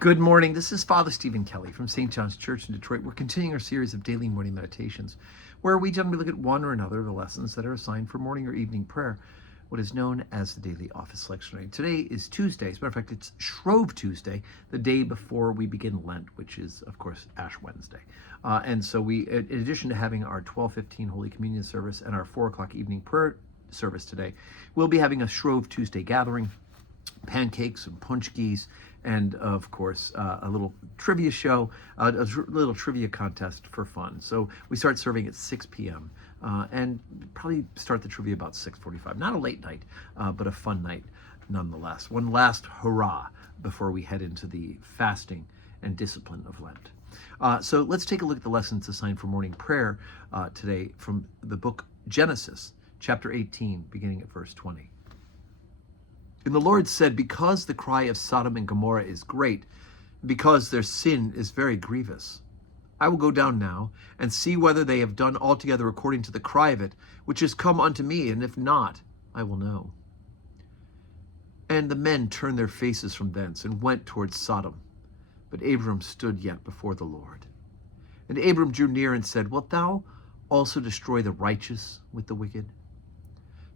Good morning. This is Father Stephen Kelly from St. John's Church in Detroit. We're continuing our series of daily morning meditations, where we generally look at one or another of the lessons that are assigned for morning or evening prayer, what is known as the daily office lectionary. Today is Tuesday. As a matter of fact, it's Shrove Tuesday, the day before we begin Lent, which is, of course, Ash Wednesday. And so we, in addition to having our 12:15 Holy Communion service and our 4 o'clock evening prayer service today, we'll be having a Shrove Tuesday gathering, pancakes and punchkis, and of course a little trivia show, a little trivia contest for fun. So we start serving at 6 p.m. And probably start the trivia about 6:45. Not a late night, but a fun night nonetheless. One last hurrah before we head into the fasting and discipline of Lent. So let's take a look at the lessons assigned for morning prayer today from the book Genesis, chapter 18, beginning at verse 20. And the Lord said, because the cry of Sodom and Gomorrah is great, because their sin is very grievous, I will go down now and see whether they have done altogether according to the cry of it, which is come unto me, and if not, I will know. And the men turned their faces from thence and went towards Sodom. But Abram stood yet before the Lord. And Abram drew near and said, wilt thou also destroy the righteous with the wicked?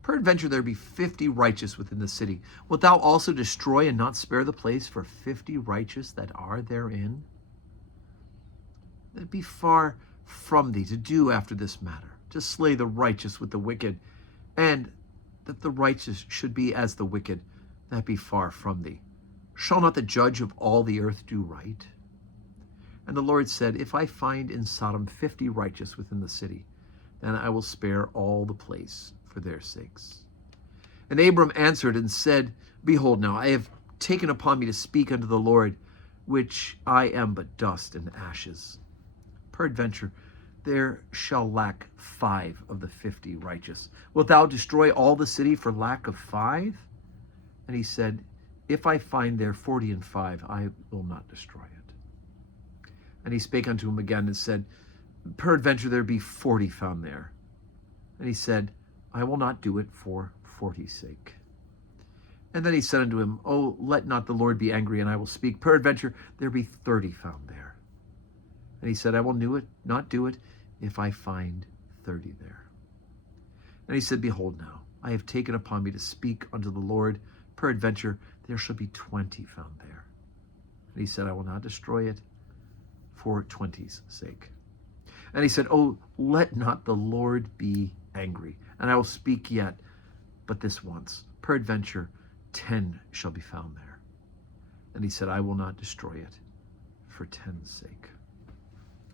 Peradventure there be 50 righteous within the city. Wilt thou also destroy and not spare the place for 50 righteous that are therein? It be far from thee to do after this matter, to slay the righteous with the wicked, and that the righteous should be as the wicked, that be far from thee. Shall not the judge of all the earth do right? And the Lord said, if I find in Sodom 50 righteous within the city, then I will spare all the place for their sakes. And Abram answered and said, behold, now I have taken upon me to speak unto the Lord, which I am but dust and ashes. Peradventure there shall lack 5 of the 50 righteous. Wilt thou destroy all the city for lack of 5? And he said, if I find there 40 and 5, I will not destroy it. And he spake unto him again and said, peradventure there be 40 found there. And he said, I will not do it for 40's sake. And then he said unto him, oh, let not the Lord be angry, and I will speak. Peradventure there be 30 found there. And he said, I will not do it, if I find 30 there. And he said, behold now, I have taken upon me to speak unto the Lord. Peradventure there shall be 20 found there. And he said, I will not destroy it for 20's sake. And he said, oh, let not the Lord be angry, and I will speak yet, but this once. Peradventure 10 shall be found there. And he said, I will not destroy it for 10's sake.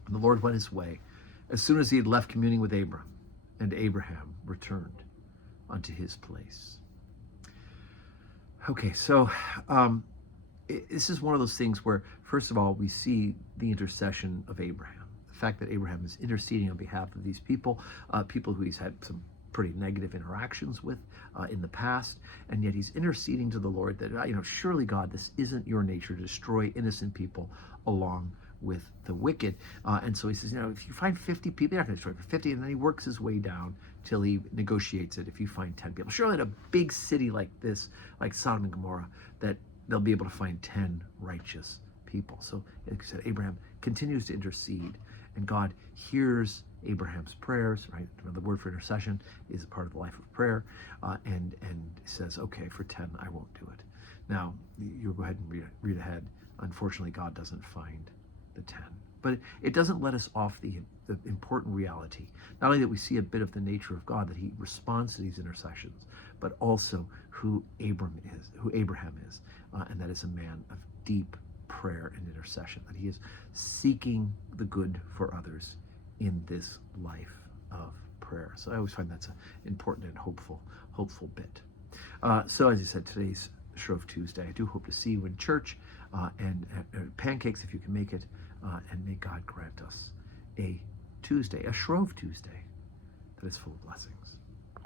And the Lord went his way as soon as he had left communing with Abram, and Abraham returned unto his place. Okay, so this is one of those things where, first of all, we see the intercession of Abraham. The fact that Abraham is interceding on behalf of these people, people who he's had some pretty negative interactions with in the past, and yet he's interceding to the Lord that, surely God, this isn't your nature to destroy innocent people along with the wicked. And so he says, if you find 50 people, you're not going to destroy 50, and then he works his way down till he negotiates it. If you find 10 people, surely in a big city like this, like Sodom and Gomorrah, that they'll be able to find 10 righteous people. So, like I said, Abraham continues to intercede, and God hears Abraham's prayers, right? The word for intercession is a part of the life of prayer, and says, okay, for 10, I won't do it. Now, you go ahead and read ahead. Unfortunately, God doesn't find the 10. But it doesn't let us off the important reality, not only that we see a bit of the nature of God, that he responds to these intercessions, but also who Abraham is, and that is a man of deep prayer and intercession, that he is seeking the good for others in this life of prayer. So I always find that's an important and hopeful bit. So as you said, today's Shrove Tuesday. I do hope to see you in church, and pancakes if you can make it, and may God grant us a Tuesday, a Shrove Tuesday, that is full of blessings.